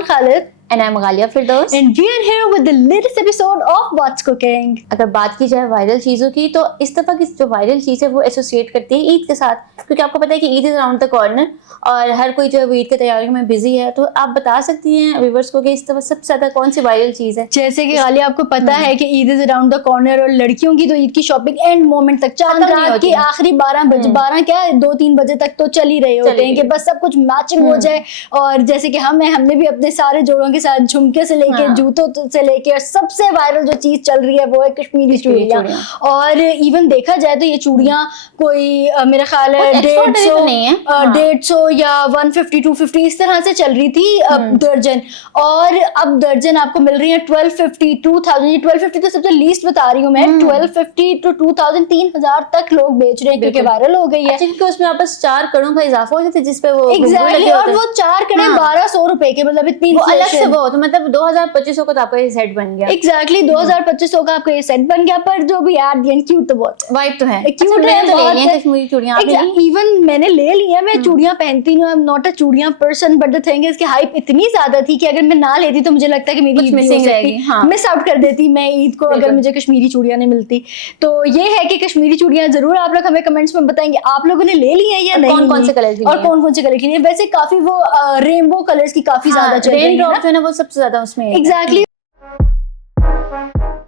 Rizwan Khalid. And I'm Ghalia Firdaus. And we are here with the latest episode of What's Cooking. अगर बात की जाए viral चीज़ों की तो इस दफ़ा की जो वायरल चीज़ है वो एसोसिएट करती है ईद के साथ, क्योंकि आपको पता है कि Eid is around the corner और हर कोई जो है वो ईद की तैयारियों में बिजी है। तो आप बता सकती हैं व्यूअर्स को कि इस दफ़ा सबसे ज़्यादा कौन सी वायरल चीज़ है? जैसे कि गालिया आपको पता है कि Eid is around the corner और लड़कियों की तो ईद की शॉपिंग एंड मोमेंट तक चांद रात की आखिरी 12 बजे 12 क्या 2-3 बजे तक तो चल ही रहे होते हैं कि बस सब कुछ मैचिंग हो जाए। और जैसे कि हमने भी अपने सारे जोड़ों के साथ झुमके से लेके जूतों से लेके सबसे वायरल जो चीज चल रही है वो है कश्मीरी चूड़ियां। और इवन देखा जाए तो ये चूड़ियां कोई मेरा ख्याल है 150 या 150-250 इस तरह से चल रही थी दर्जन, और अब दर्जन आपको मिल रही है 1250 2000। 1250 तो सबसे लीस्ट बता रही हूँ मैं, 1250 to 2000 3000 तक लोग बेच रहे हैं क्योंकि वायरल हो गई है। क्योंकि उसमें आपस 4 कड़ों का इजाफा हो जाता है जिसपे वो एग्जैक्टली, और वो 4 कड़े 1200 रुपए के, मतलब इतनी अलग से वो तो मतलब 2000-2500 का तो आपका ये सेट बन गया। एग्जैक्टली 2000-2500 का आपका ये सेट बन गया। पर जो भी एट द एंड क्यूट तो बहुत है, वाइब तो है, क्यूट है बहुत। कश्मीरी चूड़ियां इवन मैंने ले ली है, मैं चूड़ियां पहनती हूं, आई एम नॉट अ चूड़ियां person, but the thing is कि हाइप इतनी ज्यादा थी कि अगर मैं ना लेती तो मुझे लगता है कि मेरी मिसिंग रहेगी, मिस आउट कर देती मैं ईद को अगर मुझे कश्मीरी चूड़ियां नहीं मिलती। तो ये है कि कश्मीरी चूड़ियां जरूर आप लोग हमें कमेंट्स में बताएंगे आप लोगों ने ले ली है या नहीं, कौन-कौन से कलर की और कौन-कौन से कलर की। वैसे काफी वो रेनबो कलर्स की काफी ज्यादा चल रही है, रेन ड्रॉप जो है ना वो सबसे ज्यादा उसमें एग्जैक्टली।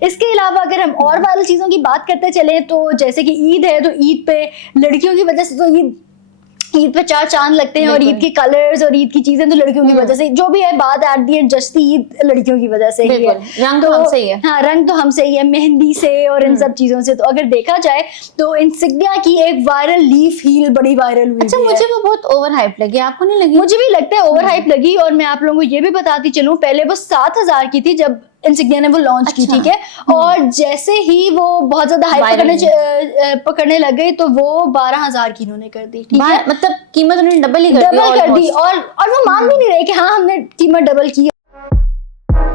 इसके अलावा अगर हम और वाली चीजों की बात करते चले तो जैसे कि ईद है तो ईद पे लड़कियों की वजह से तो ईद पे 4 चांद लगते हैं, और ईद के कलर्स और ईद की चीजें तो लड़कियों की वजह से, जो भी है बात at the and just Eid लड़कियों की वजह से ही है। रंग तो हमसे ही है। हाँ, रंग तो हमसे ही है, मेहंदी से और इन सब चीजों से। तो अगर देखा जाए तो इंसिग्निया की एक वायरल लीफ हील बड़ी वायरल हुई। अच्छा, मुझे वो बहुत ओवर हाइप लगी, आपको नहीं लगी? मुझे भी लगता है ओवर हाइप लगी, और मैं आप लोगों को ये भी बताती चलूं, पहले वो 7000 की थी जब इंसिग्निया ने वो लॉन्च की, ठीक है, और जैसे ही वो बहुत ज्यादा हाइप पकड़ने लग गई तो वो 12000 की इन्होंने कर दी, ठीक है, मतलब कीमत उन्होंने डबल कर दी। और वो मान भी नहीं रहे कि हाँ हमने कीमत डबल की।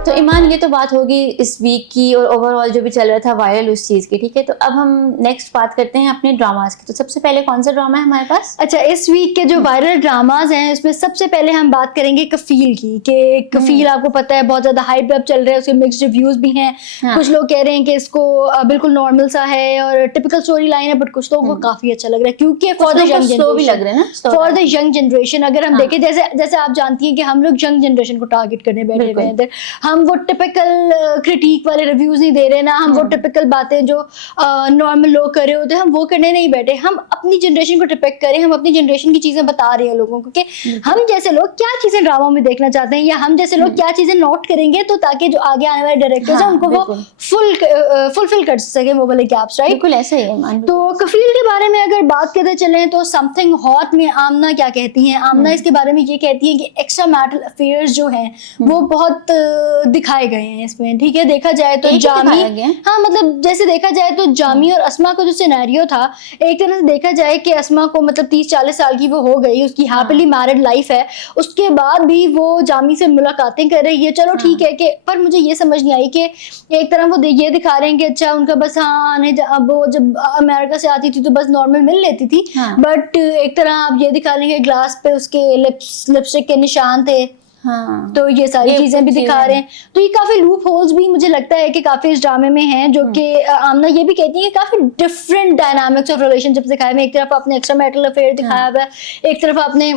तो ईमान, ये तो बात होगी इस वीक की और ओवरऑल जो भी चल रहा था वायरल उस चीज की, ठीक है। तो अब हम नेक्स्ट बात करते हैं अपने ड्रामास की। तो सबसे पहले कौन सा ड्रामा है हमारे पास? अच्छा, इस वीक के जो वायरल ड्रामास हैं उसमें सबसे पहले हम बात करेंगे कफील की, कि कफील आपको पता है बहुत ज्यादा हाइप अप चल रहा है, उसके मिक्स्ड रिव्यूज भी हैं। कुछ लोग कह रहे हैं कि इसको बिल्कुल नॉर्मल सा है और टिपिकल स्टोरी लाइन है, बट कुछ लोगों को काफी अच्छा लग रहा है क्योंकि फॉर द यंग जनरेशन अगर हम देखें, जैसे आप जानती हैं कि हम लोग यंग जनरेशन को टारगेट करने बैठे हुए हैं। हम वो टिपिकल क्रिटिक वाले रिव्यूज नहीं दे रहे ना, हम वो टिपिकल बातें जो नॉर्मल लोग कर रहे होते हैं हम वो करने नहीं बैठे। हम अपनी जनरेशन को डिपेक्ट करें, हम अपनी जनरेशन की चीजें बता रहे हैं लोगों को कि हम जैसे लोग क्या चीजें ड्रामा में देखना चाहते हैं, या हम जैसे लोग क्या चीजें नोट करेंगे, तो ताकि जो आगे आने वाले डायरेक्टर्स हैं उनको वो फुलफिल कर सके वो वाले गैप्स, राइट? बिल्कुल ऐसा ही है। तो कफील के बारे में अगर बात करते चले तो समथिंग हॉट में आमना क्या कहती हैं? आमना इसके बारे में ये कहती है कि एक्स्ट्रा मैरिटल अफेयर्स जो हैं वो बहुत दिखाए गए हैं इसमें, ठीक है। देखा जाए तो जामी, हाँ मतलब जैसे देखा जाए तो जामी और अस्मा का जो सिनेरियो था, एक तरह से देखा जाए कि अस्मा को मतलब 30-40 साल की वो हो गई, उसकी हैप्पीली मैरिड लाइफ है, उसके बाद भी वो जामी से मुलाकातें कर रही है, चलो ठीक है कि, पर मुझे ये समझ नहीं आई कि एक तरह वो ये दिखा रहे हैं कि अच्छा उनका बस अब वो जब अमेरिका से आती थी तो बस नॉर्मल मिल लेती थी, बट एक तरह आप ये दिखा रहे हैं कि ग्लास पे उसके लिपस्टिक के निशान थे। हाँ, तो ये सारी चीजें भी दिखा रहे हैं। तो ये काफी लूप होल्स भी मुझे लगता है कि काफी इस ड्रामे में हैं, जो कि आमना ये भी कहती है कि काफी डिफरेंट डायनामिक्स ऑफ रिलेशनशिप दिखाए हुए। एक तरफ आपने एक्स्ट्रा मैरिटल अफेयर दिखाया हुआ है, एक तरफ आपने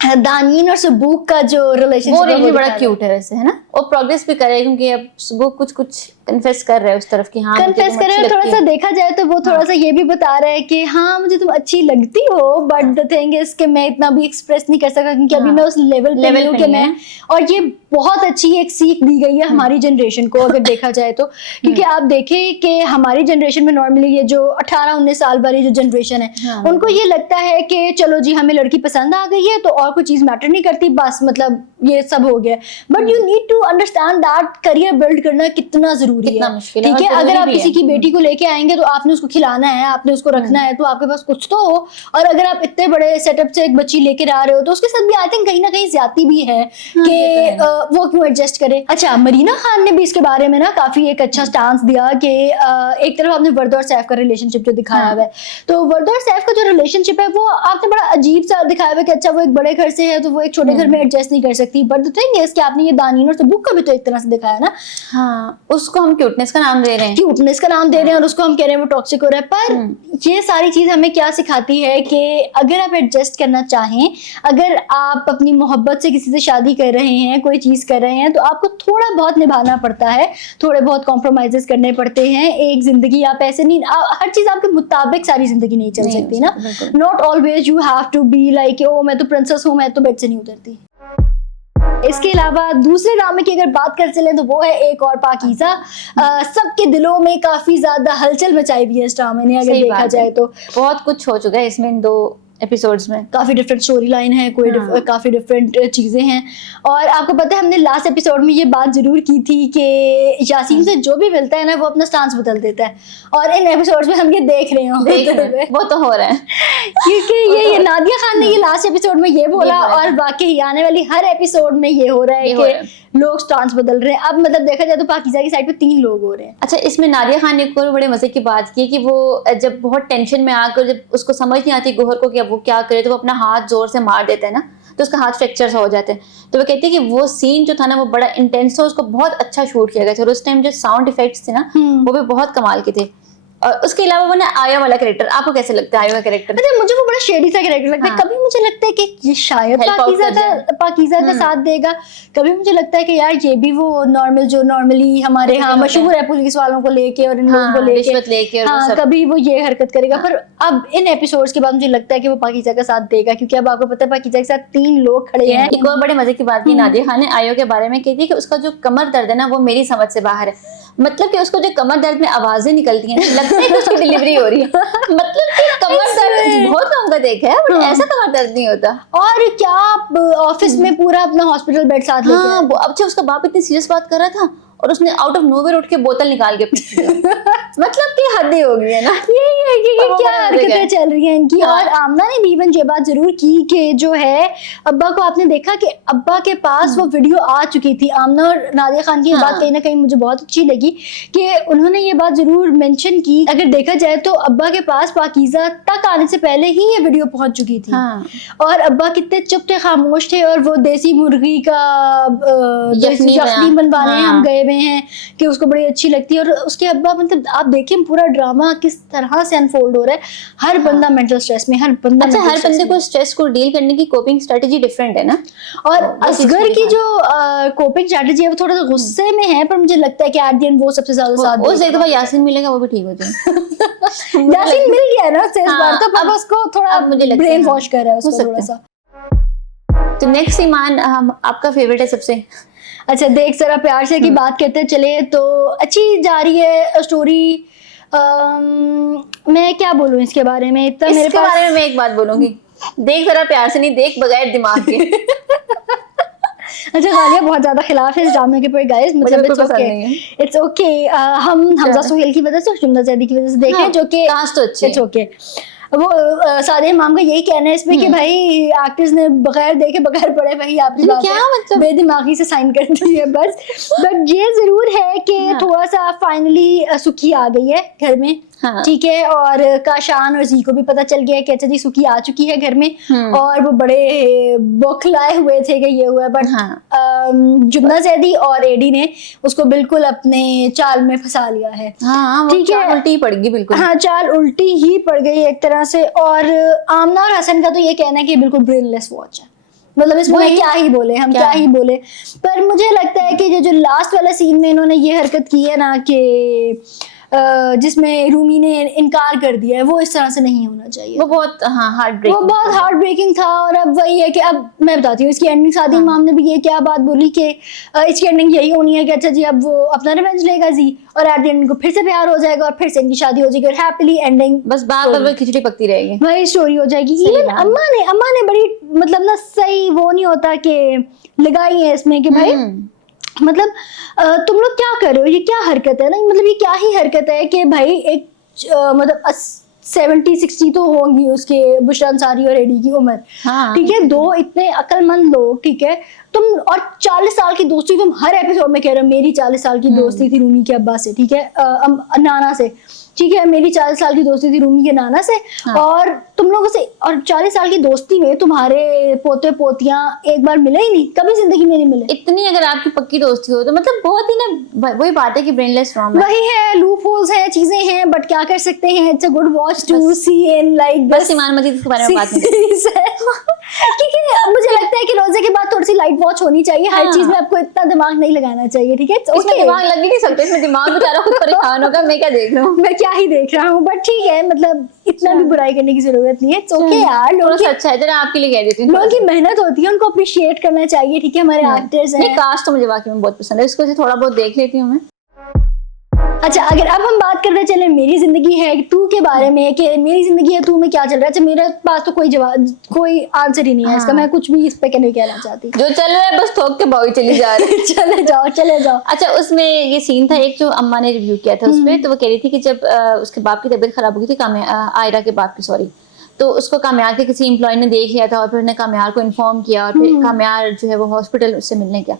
दानीन और सबूक का जो रिलेशनशिप वो बड़ा क्यूट है वैसे, है ना, और प्रोग्रेस भी करे क्योंकि अब सबूक कुछ कन्फेस कर रहा है उस तरफ की, हाँ कन्फेस कर रहा है। थोड़ा सा देखा जाए तो वो थोड़ा सा ये भी बता रहा है कि हाँ मुझे तुम अच्छी लगती हो, बट द थिंग इज कि मैं इतना भी एक्सप्रेस नहीं कर सका क्योंकि अभी मैं उस लेवल पे हूं कि मैं, और ये बहुत अच्छी एक सीख दी गई है हमारी जनरेशन को अगर देखा जाए तो, क्योंकि आप देखें कि हमारी जनरेशन में नॉर्मली ये जो 18-19 साल वाली जो जनरेशन है उनको ये लगता है कि चलो जी हमें लड़की पसंद आ गई है तो और कोई चीज मैटर नहीं करती, बस मतलब ये सब हो गया। But you need to understand that career build करना कितना जरूरी है, ठीक है। अगर आप किसी की बेटी को लेके आएंगे तो आपने उसको खिलाना है, आपने उसको रखना है, तो आपके पास कुछ तो हो। और अगर आप इतने बड़े सेटअप से एक बच्ची लेकर आ रहे हो तो उसके साथ भी आई थिंक कहीं ना कहीं ज्यादती भी है कि वो क्यों एडजस्ट करे। अच्छा, मरीना खान ने भी इसके बारे में ना काफी एक अच्छा स्टांस दिया कि एक तरफ आपने वर्दा और सैफ का रिलेशनशिप जो दिखाया हुआ है, तो वर्दा और सैफ का जो रिलेशनशिप है वो आपने बड़ा अजीब सा दिखाया हुआ है कि अच्छा वो एक बड़े घर से है तो वो एक छोटे घर में एडजस्ट नहीं कर सकती, बट द थिंग इज कि आपने ये दानीन और सबूक का भी तो एक तरह से दिखाया ना। हाँ, उसको हम क्यूटनेस का नाम दे रहे हैं, क्यूटनेस का नाम दे रहे हैं और उसको हम कह रहे हैं वो टॉक्सिक हो रहा है। पर ये सारी चीज हमें क्या सिखाती है कि अगर आप एडजस्ट करना चाहें, अगर आप अपनी मोहब्बत से किसी से शादी कर रहे हैं, कोई चीज कर रहे हैं, तो आपको थोड़ा बहुत निभाना पड़ता है, थोड़े बहुत कॉम्प्रोमाइजेस करने पड़ते हैं। एक जिंदगी आप ऐसे नहीं, हर चीज आपके मुताबिक सारी जिंदगी नहीं चल सकती ना। Not always you have to be like ओ मैं तो प्रिंसेस हूँ, मैं तो बेड से नहीं उतरती। इसके अलावा दूसरे ड्रामे की अगर बात कर चलें तो वो है एक और पाकीज़ा। सबके दिलों में काफी ज्यादा हलचल मचाई हुई है इस ड्रामे ने, अगर देखा जाए तो बहुत कुछ हो चुका है इसमें, इन 2 एपिसोड्स में काफी डिफरेंट स्टोरी लाइन है, काफी डिफरेंट चीजें हैं। और आपको पता है हमने लास्ट एपिसोड में ये बात जरूर की थी कि यासीन से जो भी मिलता है ना वो अपना स्टांस बदल देता है, और इन एपिसोड्स में हम ये देख रहे हैं वो तो हो रहा है क्योंकि ये नादिया खान ने ये लास्ट एपिसोड में ये बोला और बाकी आने वाली हर एपिसोड में ये हो रहा है कि लोग स्टांस बदल रहे हैं। अब मतलब देखा जाए तो पाकीज़ा की साइड पे 3 लोग हो रहे हैं। अच्छा, इसमें नादिया खान ने एक और बड़े मजे की बात की कि वो जब बहुत टेंशन में आकर, जब उसको समझ नहीं आती गोहर को कि अब वो क्या करे, तो वो अपना हाथ जोर से मार देता है ना, तो उसका हाथ फ्रैक्चर हो जाते हैं। तो वो कहती है कि वो सीन जो था ना वो बड़ा इंटेंस था, उसको बहुत अच्छा शूट किया गया था, और उस टाइम जो साउंड इफेक्ट्स थे ना वो भी बहुत कमाल के थे। और उसके अलावा वो ना आया वाला कैरेक्टर, आपको कैसे लगता है आया वाला कैरेक्टर? अच्छा, मुझे वो बड़ा शेडी सा कैरेक्टर लगता है। कभी मुझे लगता है कि ये शायद पाकीज़ा का साथ देगा, कभी मुझे लगता है कि यार ये भी वो नॉर्मल जो नॉर्मली हमारे यहाँ मशहूर है पुलिस वालों को लेके और इन लोगों को लेके, हाँ कभी वो ये हरकत करेगा। पर अब इन एपिसोड्स के बाद मुझे लगता है कि वो पाकीज़ा का साथ देगा, क्योंकि अब आपको पता है पाकीज़ा के साथ 3 लोग खड़े हैं। एक और बड़े मजे की बात की नादिया खान ने आयो के बारे में, कहती है कि उसका जो कमर दर्द है ना वो मेरी समझ से बाहर है। मतलब कि उसको जो कमर दर्द में आवाजें निकलती हैं, लगता है कि उसकी डिलीवरी हो रही है। मतलब कि कमर दर्द बहुत लोगों का देखा है, बट ऐसा कमर दर्द नहीं होता। और क्या आप ऑफिस में पूरा अपना हॉस्पिटल बेड साथ लेके हाँ, वो अच्छा उसका बाप इतनी सीरियस बात कर रहा था और उसने आउट ऑफ नोवेयर उठ के बोतल निकाल के पी ली। मतलब कि हद ही हो गई है ना, ये क्या हरकतें चल रही हैं इनकी। और आमना ने भी इवन ये बात जरूर की कि जो है अब्बा को आपने देखा कि अब्बा के पास वो वीडियो आ चुकी थी। आमना और नादिया खान की बात कहीं ना कहीं मुझे बहुत अच्छी लगी कि उन्होंने ये बात जरूर मेंशन की। अगर देखा जाए तो अब्बा के पास पाकीज़ा तक आने से पहले ही ये वीडियो पहुंच चुकी थी। और अब्बा कितने चुप थे, खामोश थे, और वो देसी मुर्गी का यखनी बनवाने हम गए हैं कि उसको बड़ी अच्छी लगती है। और उसके अब्बा, मतलब आप देखें पूरा ड्रामा किस तरह से अनफोल्ड हो रहा है। हर बंदा मेंटल स्ट्रेस में, हर बंदा अच्छा, हर बंदे को स्ट्रेस को डील करने की कोपिंग स्ट्रेटजी डिफरेंट है ना। और असगर की जो कोपिंग स्ट्रेटजी है वो थोड़ा सा गुस्से में है, पर मुझे लगता है कि एट द एंड वो सबसे ज्यादा साथ उस एक दफा यासीन मिलेगा वो भी ठीक हो जाए। यासीन मिल गया ना इस बार, तो अब उसको थोड़ा मुझे ब्रेन वॉश कर रहा है उसको थोड़ा सा। तो नेक्स्ट ईमान आपका फेवरेट है सबसे? अच्छा, देख जरा प्यार से की बात करते चले तो अच्छी जा रही है स्टोरी। मैं क्या बोलूं इसके बारे में, इतना मेरे पास बारे में मैं एक बात बोलूंगी, देख जरा प्यार से नहीं, देख बगैर दिमाग के। अच्छा, गालिया बहुत ज्यादा खिलाफ है इस ड्रामे के पर गाइस, मतलब इट्स ओके। हम हमजा सुहेल की वजह से, शुमना जैदी की वजह से देखें, जो कि कास्ट तो अच्छी है। It's okay. वो सादे इमाम का यही कहना है इसमें कि भाई एक्टर्स ने बगैर देखे बगैर पढ़े वही आपकी बात क्या मतलब बेदिमागी से साइन कर दी है बस। बट ये जरूर है कि थोड़ा सा फाइनली सुखी आ गई है घर में। हाँ। ठीक है, और काशान और जी को भी पता चल गया है कि अच्छा जी सुखी आ चुकी है घर में, और वो बड़े बौखलाए हुए थे कि ये हुआ। बट जुम्ना जैदी और एडी ने उसको बिल्कुल अपने चाल में फंसा लिया है। ठीक है, उल्टी पड़ गई बिल्कुल। हाँ, चाल उल्टी ही पड़ गई एक तरह से। और आमना और हसन का तो ये कहना है कि बिल्कुल ब्रेनलेस वॉच है, मतलब इसमें क्या ही बोले हम, क्या ही बोले। पर मुझे लगता है कि जो लास्ट वाला सीन में इन्होंने ये हरकत की है ना कि जिसमें रूमी ने इनकार कर दिया है, वो इस तरह से नहीं होना चाहिए। वो बहुत हार्ट ब्रेकिंग था। और अब वही है कि अब मैं बताती हूँ इसकी एंडिंग। सादी इमाम ने भी ये क्या बात बोली कि इसकी एंडिंग यही होनी है कि अच्छा जी अब वो अपना रिवेंज लेगा जी, और एट द एंड को फिर से प्यार हो जाएगा और फिर से इनकी शादी हो जाएगी और हैप्पीली एंडिंग, बस बार-बार खिचड़ी पकती रहेगी, वही स्टोरी हो जाएगी। इवन अम्मा ने बड़ी मतलब ना सही वो नहीं होता कि लगाई है इसमें कि भाई मतलब तुम लोग क्या कर रहे हो, ये क्या हरकत है ना, मतलब ये क्या ही हरकत है कि भाई एक मतलब 70-60 तो होंगी उसके बुशरा अंसारी और एडी की उम्र। ठीक है, 2 इतने अक्लमंद लोग, ठीक है, तुम और 40 साल की दोस्ती तुम हर एपिसोड में कह रहे हो मेरी 40 साल की दोस्ती थी रूमी के अब्बा से, ठीक है, नाना से, ठीक है, मेरी 40 साल की दोस्ती थी रूमी के नाना से। हाँ। और तुम लोगों से, और 40 साल की दोस्ती में तुम्हारे पोते पोतियां एक बार मिले ही नहीं, कभी जिंदगी में नहीं मिले। इतनी अगर आपकी पक्की दोस्ती हो तो मतलब बहुत ही ना, वही बात है कि ब्रेनलेस रॉम है। वही है, लूप होल्स हैं, चीजें हैं, बट क्या कर सकते हैं। It's a good watch to see in like बस ईमान मजीद इसके बारे में बात नहीं। क्योंकि मुझे लगता है कि रोजे के बाद थोड़ी सी लाइट वॉच होनी चाहिए। हर हाँ। चीज में आपको इतना दिमाग नहीं लगाना चाहिए, ठीक है। इसमें दिमाग लग ही नहीं सकता, इसमें दिमाग बेचारा खुद परेशान होगा, मैं क्या देख रहा हूँ। मैं क्या ही देख रहा हूँ, बट ठीक है, मतलब इतना भी बुराई करने की जरूरत नहीं है। इट्स ओके यार, थोड़ा लोगों सा की अच्छा है, जरा आपके लिए कह देती हूँ। लोगों की मेहनत होती है, उनको अप्रिशिएट करना चाहिए, ठीक है। हमारे एक्टर्स नहीं, हैं। कास्ट तो मुझे वाकई में बहुत पसंद है, इसको से थोड़ा बहुत देख लेती हूँ मैं। अच्छा, अगर अब हम बात करते चले मेरी जिंदगी है तू के बारे में, कि मेरी जिंदगी है तू में क्या चल रहा है। अच्छा, मेरे पास तो कोई जवाब, कोई आंसर ही नहीं है इसका। मैं कुछ भी इस पे नहीं कहना चाहती। जो चल रहा है बस ठोक के बावी चली जा रही है। चले जाओ, चले जाओ। अच्छा, उसमें ये सीन था एक जो अम्मा ने रिव्यू किया था उसपे, तो वो कह रही थी कि जब उसके बाप की तबीयत खराब हो गई थी, आयरा के बाप की, सॉरी, तो उसको कामयार के किसी एम्प्लॉय ने देख लिया था और फिर उन्हें कामयार को इन्फॉर्म किया और फिर कामयार जो है वो हॉस्पिटल उससे मिलने गया।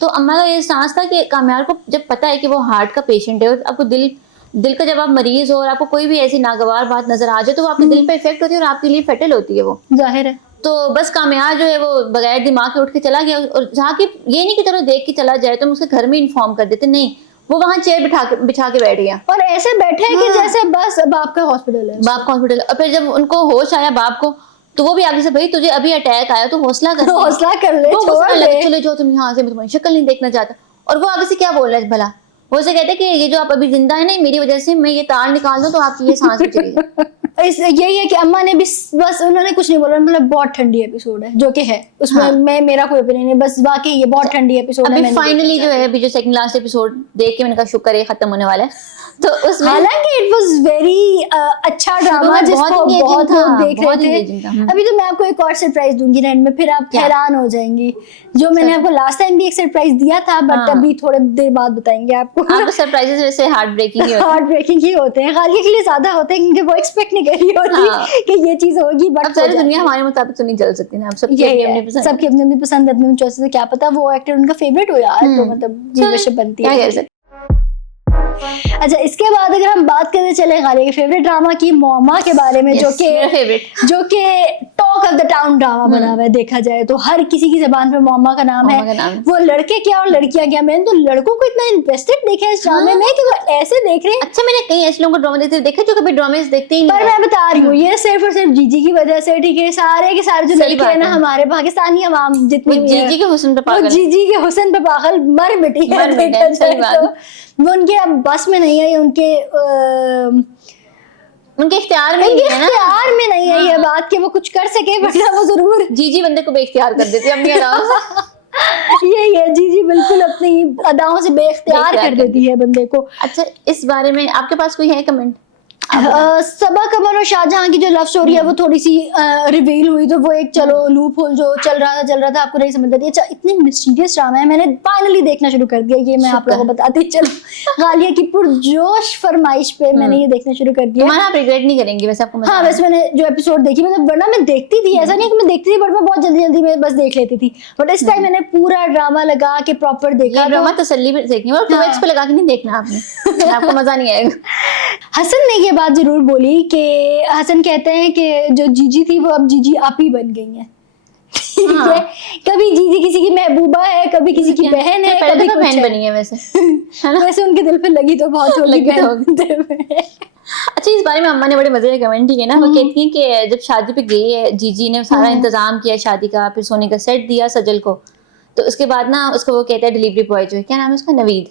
तो अम्मा का ये स्टांस था कि कामयार को जब पता है कि वो हार्ट का पेशेंट है और आपको दिल का जब आप मरीज हो और आपको कोई भी ऐसी नागवार बात नजर आ जाए तो वो आपके दिल पे इफेक्ट होती है और आपके लिए फेटल होती है वो, जाहिर है। तो बस कामयार जो है वो बगैर दिमाग के उठ के चला गया। और जहाँ की ये नहीं कि चलो देख के चला जाए, तो हम उसके घर में इन्फॉर्म कर देते, नहीं, वो वहाँ चेयर बिछा के बैठ गया और ऐसे बैठे हैं कि जैसे बस बाप का हॉस्पिटल है। बाप का हॉस्पिटल। और फिर जब उनको होश आया बाप को, तो वो भी आगे से, भाई तुझे अभी अटैक आया तो हौसला कर ले, हौसला कर ले, वो छोड़ ले। चले जाओ तुम यहाँ से, मैं तुम्हारी शक्ल नहीं देखना चाहता। और वो आगे से क्या बोल रहा है भला, वो से कहते हैं कि ये जो आप अभी जिंदा है ना, मेरी वजह से मैं ये तार निकाल दूं तो आपकी ये सांस भी चली जाए। यही है कि अम्मा ने भी बस, उन्होंने कुछ नहीं बोला, मतलब बहुत ठंडी एपिसोड है जो कि है उसमें। हाँ। मेरा कोई ओपिनियन नहीं, बस वाकई ये बहुत ठंडी एपिसोड है। अभी फाइनली जो है, अभी जो सेकंड लास्ट एपिसोड देख के मैंने कहा शुक्र है खत्म होने वाला है। तो उसमें हालांकि इट वाज वेरी अच्छा ड्रामा जिसको बहुत लोग देख रहे थे। अभी तो मैं आपको एक और सरप्राइज दूंगी एंड में, फिर आप हैरान हो जाएंगी। जो मैंने आपको लास्ट टाइम भी एक सरप्राइज दिया था, बट अभी थोड़े देर बाद बताएंगे आपको। आपको सरप्राइजेस वैसे हार्ट ब्रेकिंग ही होते हैं। हार्ट ब्रेकिंग ही होते हैं, गालिया के लिए ज्यादा होते हैं क्योंकि वो एक्सपेक्ट नहीं कर रही होती कि ये चीज होगी। बट सारी दुनिया हमारे मुताबिक तो नहीं चल सकती ना, अब सबकी अपनी पसंद, सबकी अपनी अपनी पसंद, अपनी चॉइस है। क्या पता वो एक्टर उनका फेवरेट हो यार, तो मतलब जीवशब बनती है। अच्छा, इसके बाद अगर हम बात करते चले गालिया के फेवरेट ड्रामा की, मोमा के बारे में, जो कि talk of the town drama बना हुआ है। देखा जाए तो हर किसी की जबान पे मोमा का नाम है। वो लड़के क्या और लड़कियां क्या, मैंने तो लड़कों को इतना इन्वेस्टेड देखा है इस ड्रामे में कि वो ऐसे देख रहे हैं। अच्छा, मैंने कई ऐसे लोगों को ड्रामा देखा जो कभी ड्रामे देखते ही नहीं। पर मैं बता रही हूँ, ये सिर्फ और सिर्फ जीजी की वजह से, ठीक है। सारे के सारे जो लड़के हैं ना हमारे पाकिस्तानी अवाम जितनी जीजी के हुस्न पे पागल, जीजी के हुस्न पे पागल मर मिटी है। वो उनके अब बस में नहीं है, उनके इख्तियार में नहीं है ना, इख्तियार में नहीं है ये बात कि वो कुछ कर सके, वरना वो जरूर जीजी बंदे को बेइख्तियार कर देती है अपनी अदाओं से। यही है, जीजी बिल्कुल अपनी अदाओं से बेइख्तियार कर देती है बंदे को। अच्छा, इस बारे में आपके पास कोई है कमेंट? सबा कमर और शाहजहां की जो लव स्टोरी है वो थोड़ी सी रिवील हुई, तो वो एक चलो लूप होल जो चल रहा था आपको नहीं समझ आती। अच्छा, इतनी मिस्टीरियस ड्रामा है, मैंने फाइनली देखना शुरू कर दिया, ये मैं आप लोगों को बताती चलो। गालिया की पुरजोश फरमाइश पे मैंने ये देखना शुरू कर दिया। आप रिग्रेट नहीं करेंगे वैसे आपको? हाँ, वैसे मैंने जो एपिसोड देखी, मतलब वरना मैं देखती थी, ऐसा नहीं कि मैं देखती थी, बट मैं बहुत जल्दी जल्दी में बस देख लेती थी। बट इस टाइम मैंने पूरा ड्रामा लगा के प्रॉपर देखा। ड्रामा तसल्ली पे देखनी है, 2x पे लगा के नहीं देखना आपने, आपको मजा नहीं आएगा। हसन ने ये बात जरूर बोली कि हसन कहते हैं कि जो जीजी थी वो अब जीजी आप ही बन गई है। हाँ। कभी जीजी किसी की महबूबा है, कभी किसी की बहन है, कभी तो बहन बनी है वैसे। वैसे उनके दिल पे लगी तो बहुत होगी बहन। अच्छा, इस बारे में अम्मा ने बड़े मजे का कमेंट किया ना। वो कहती हैं कि जब शादी पे गई है, जीजी ने सारा इंतजाम किया शादी का, फिर सोने का सेट दिया सजल को, तो उसके बाद ना उसको वो कहता है डिलीवरी बॉय जो है, क्या नाम है उसका, नवीद,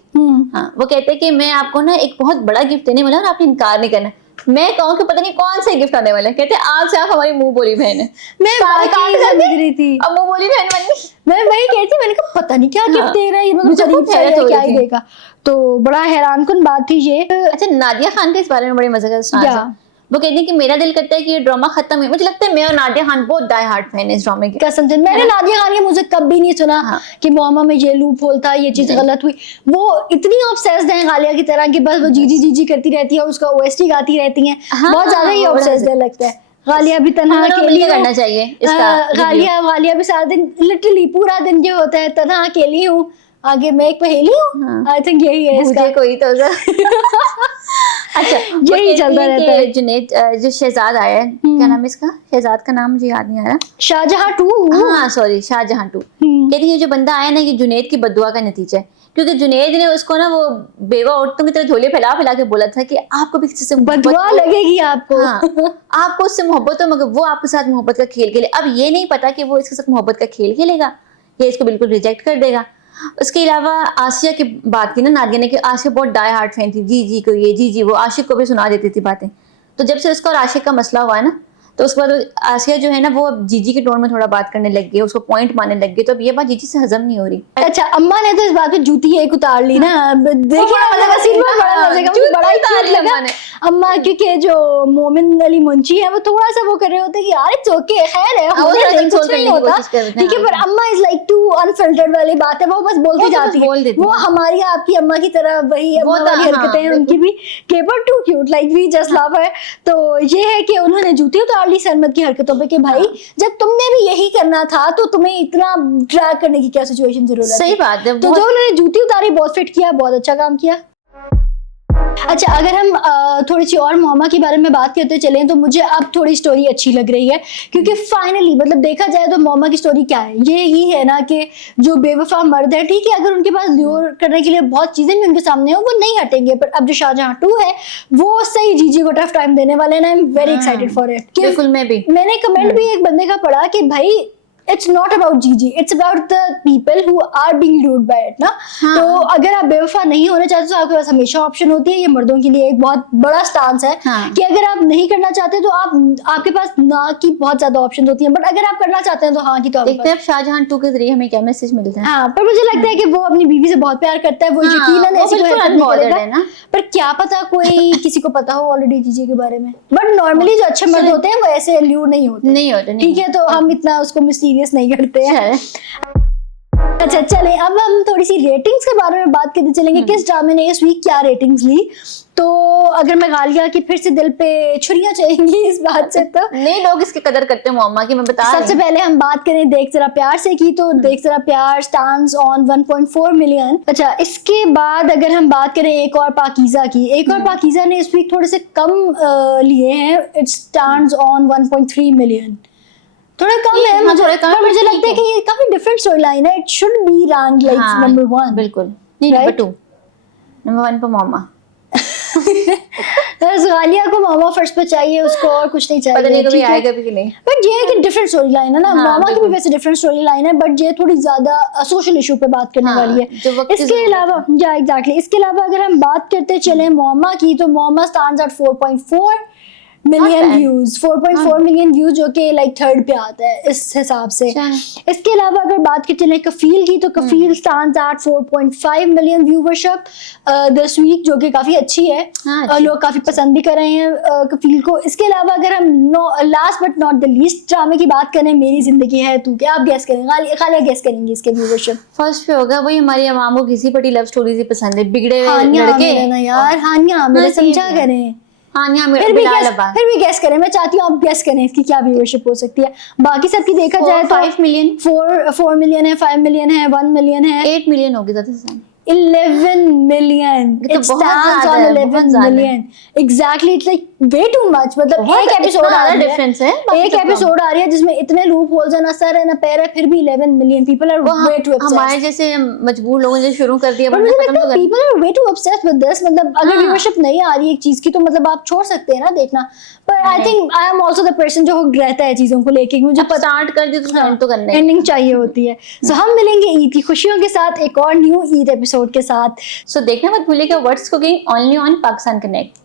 हाँ, वो कहते हैं कि मैं आपको ना एक बहुत बड़ा गिफ्ट देने वाला हूं, आपने इनकार नहीं करना। मैं कहूँ कि पता नहीं कौन सा गिफ्ट आने वाला है। कहते हैं आज से आप हमारी मुंह बोली बहन है। मैं समझ रही थी, अब मुंह बोली बहन बन गई। मैं वही कहती, मैंने कहा पता नहीं क्या गिफ्ट दे रहा है, मतलब क्या ही देगा, तो बड़ा हैरानकुन बात थी ये। अच्छा, नादिया खान के इस बारे में बड़े मजे का स्टांस है। वो कहती है कि मेरा दिल करता है कि ये ड्रामा खत्म है। मुझे लगता है मैं और नादिया खान बहुत डाई हार्ट फैन है इस ड्रामे के, कसम से। मैंने नादिया खान के मुंह से कभी नहीं सुना कि मोमा में ये लूप होल था, ये चीज गलत हुई। वो इतनी ऑब्सेस्ड है गालिया की तरह कि बस वो जीजी जीजी करती रहती है, उसका ओएसटी गाती रहती है, बहुत ज्यादा ही ऑब्सेस्ड है लगता है। गालिया भी तन्हा हम दोनों को अकेली मिलके हूँ। करना चाहिए इसका review। गालिया भी सारा दिन लिटरली पूरा दिन जो होता है तन्हा अकेली हूँ, आगे मैं एक पहेली हूँ। हाँ। आई थिंक यही है इसका। मुझे कोई तो अच्छा वो यही कहती चलता है रहता है। कि जुनेद जो शहजाद आया है, क्या नाम है इसका, शहजाद का नाम मुझे याद नहीं आ रहा। शाहजहां 2। हाँ सॉरी, शाहजहां 2। कहती है जो बंदा आया ना, ये जुनेद की बद्दुआ का नतीजा है, क्योंकि जुनेद ने उसको ना वो बेवा औरतों की तरह झोले फैला फैला के बोला था कि आपको भी किसी से मोहब्बत बदुआ हो। लगेगी आपको। हाँ, आपको उससे मोहब्बत हो, मगर वो आपके साथ मोहब्बत का खेल खेले। अब ये नहीं पता कि वो इसके साथ मोहब्बत का खेल खेलेगा या इसको बिल्कुल रिजेक्ट कर देगा। उसके अलावा आसिया की बात की ना नादिया ने, कि आसिया बहुत डाई हार्ट फैन थी, जी जी को ये, जी जी वो, आशिक को भी सुना देती थी बातें। तो जब से उसका और आशिक का मसला हुआ है ना, तो उसके बाद आसिया जो है ना वो अब जीजी के टोन में थोड़ा बात करने लग गई, उसको पॉइंट मारने लग गई। तो अब ये बात जीजी से हजम नहीं हो रही। अच्छा, अम्मा ने तो इस बात पे जूती एक उतार ली ना। देखिए ना, मतलब सीन में बड़ा मजे का, मुझे बड़ा ही उतार क्यूट ली लगा अम्मा ने। अम्मा, क्योंकि जो मोमिन अली मुंशी है वो थोड़ा सा वो कर रहे होते हैं कि यार इट्स ओके, खैर है, वो होने थोड़ा दें, कंट्रोल कुछ नहीं करने की होता, कोशिश कर रहे थे, ठीक है। हाँ। पर अम्मा इज लाइक टू अनफिल्टर्ड वाली बात है, वो बस बोलती वो तो बस जाती बोल देती है। वो है। हमारी आपकी अम्मा की तरह वही अम्मा तो वाली हाँ, हरकतें हैं उनकी भी, के but too cute, like we just love her. तो ये है कि उन्होंने जूती उतार ली सरमद की हरकतों पे कि भाई जब तुमने भी यही करना था तो तुम्हें इतना ड्रैग करने की क्या सिचुएशन जरूरत है। सही बात है। तो जो उन्होंने जूती उतारी बहुत फिट किया, बहुत अच्छा काम किया। अच्छा, अगर हम थोड़ी सी और मोमा के बारे में बात करते चलें तो मुझे अब थोड़ी स्टोरी अच्छी लग रही है, क्योंकि फाइनली मतलब देखा जाए तो मोमा की स्टोरी क्या है, ये ही है ना कि जो बेवफा मर्द है, ठीक है, अगर उनके पास ल्योर करने के लिए बहुत चीजें भी उनके सामने हो वो नहीं हटेंगे। पर अब जो शाहजहां 2 है वो सही जीजी को टफ टाइम देने वाले ना। I am very excited for it. बिल्कुल, मैं भी। मैंने कमेंट भी एक बंदे का पढ़ा कि भाई it's not about GG, it's about the people who are being lured by it ना। हाँ। तो अगर आप बेवफा नहीं होना चाहते तो आपके पास हमेशा ऑप्शन होती है। ये मर्दों के लिए एक बहुत बड़ा स्टांस है हाँ। कि अगर आप नहीं करना चाहते तो आपके पास ना की बहुत ज्यादा ऑप्शन होती है, बट अगर आप करना चाहते हैं तो हाँ की तो आपके देखते हैं अब शाहजहां 2 के जरिए हमें क्या मैसेज मिलता है। हाँ, पर मुझे लगता है कि वो अपनी बीवी से बहुत प्यार करता है, वो हाँ, यकीनन वो ऐसी कोई बिल्कुल हरकत नहीं unbothered करेगा। है ना। पर क्या पता कोई किसी को पता हो ऑलरेडी जीजी के बारे में। बट नॉर्मली जो अच्छे मर्द होते हैं वो ऐसे ल्यूर नहीं होते। नहीं होते, नहीं ठीक है, तो हम इतना उसको मिस्टीरियस नहीं करते हैं। होते। अच्छा चले, अब हम थोड़ी सी रेटिंग्स के बारे में बात करते चलेंगे। किस ड्रामे ने इस वीक क्या रेटिंग्स ली। तो अगर मैं गालिया की फिर से दिल पे छुरियां चलेंगी इस बात से, तो नहीं, लोग इसकी कदर करते हैं मोमा की, मैं बता रही सबसे हूँ। पहले हम बात करें देख जरा प्यार से की, तो देख जरा प्यार स्टैंड्स ऑन 1.4 मिलियन। अच्छा, इसके बाद अगर हम बात करें एक और पाकीज़ा की, एक और पाकीज़ा ने इस वीक थोड़े से कम लिए हैं, इट स्टैंड्स ऑन 1.3 मिलियन। थोड़ा कम है, हाँ, मुझे थोड़ा कम है, पर मुझे ठीक लगता है कि ये काफी डिफरेंट स्टोरी लाइन है। It should be rank like हाँ, नंबर 1। बिल्कुल नहीं, Right? नंबर 2, नंबर 1 पर मोमा। गालिया को मामा फर्स्ट पे चाहिए, उसको और कुछ नहीं चाहिए। पता नहीं कभी ठीक है? आएगा भी कि नहीं। बट ये है कि डिफरेंट स्टोरी लाइन है ना। हाँ, मामा की भी बिल्कुल। वैसे डिफरेंट स्टोरी लाइन है, बट ये थोड़ी ज्यादा सोशल इशू पे बात करने हाँ, वाली जो है। वक्त की इसके जरूरत अलावा या एग्जैक्टली इसके अलावा अगर हम बात करते चले मोमा की, तो Moma stands at 4.4 million bad. Views, 4.4 million views, जो कि लाइक थर्ड पे आता है इस हिसाब से। अच्छा। इसके अलावा अगर बात की चले कफील की, तो Kafeel stands at 4.5 million viewership this week, जो कि काफी अच्छी है। हाँ, अच्छी। लोग काफी पसंद भी कर रहे हैं कफील को। इसके अलावा अगर हम last but not the least ड्रामे की बात करें, मेरी जिंदगी है तू, क्या आप गेस करेंगे? खालिया गेस करेंगी इसके व्यूवरशिप? फर्स्ट पे होगा वही, हमारी आवाम को घिसी पटी लव स्टोरीज ही पसंद है, बिगड़े हुए हानिया लड़के। मेरे ना यार, हानिया मेरे, हाँ, समझा ठीक है। करें। हानिया फिर भी बिलाल guess- अब्बास। फिर भी गेस करें, मैं चाहती हूँ आप गेस करें इसकी क्या व्यूअरशिप हो सकती है। बाकी सबकी देखा जाए तो 5 मिलियन, 4 मिलियन है, 5 मिलियन है, 1 मिलियन है, 8 मिलियन होगी ज्यादा से ज्यादा। 11 मिलियन। ये तो It बहुत stands ज्यादा on है, 11 बहुत ज्यादा है। Million. Exactly, it's like way too much। मतलब बहुत एक एपिसोड इतना आ ज्यादा रही difference है, है, बाकी एक सब कम। एपिसोड आ रही है जिसमें इतने लूप होल्स है, ना सर है ना पैर है, फिर भी 11 मिलियन पीपल आर वो way too obsessed। हमारे जैसे मजबूर लोगों ने शुरू कर दिया, पर वरना मुझे खत्म लगता तो है कर। people are way too obsessed with this। मतलब अगर हाँ। व्यूअरशिप नहीं आ रही है एक चीज की, तो मतलब आप छोड़ सकते हैं ना देखना। पर I think I am also the person जो हुक्ड रहता है चीजों को लेके, मुझे जब स्टार्ट कर दी तो एंड तो करना ही। एंडिंग चाहिए होती है। सो हम मिलेंगे ईद की खुशियों के साथ एक और न्यू ईद एपिसोड के साथ। सो देखना मत भूलिएगा what's cooking only on Pakistan connect.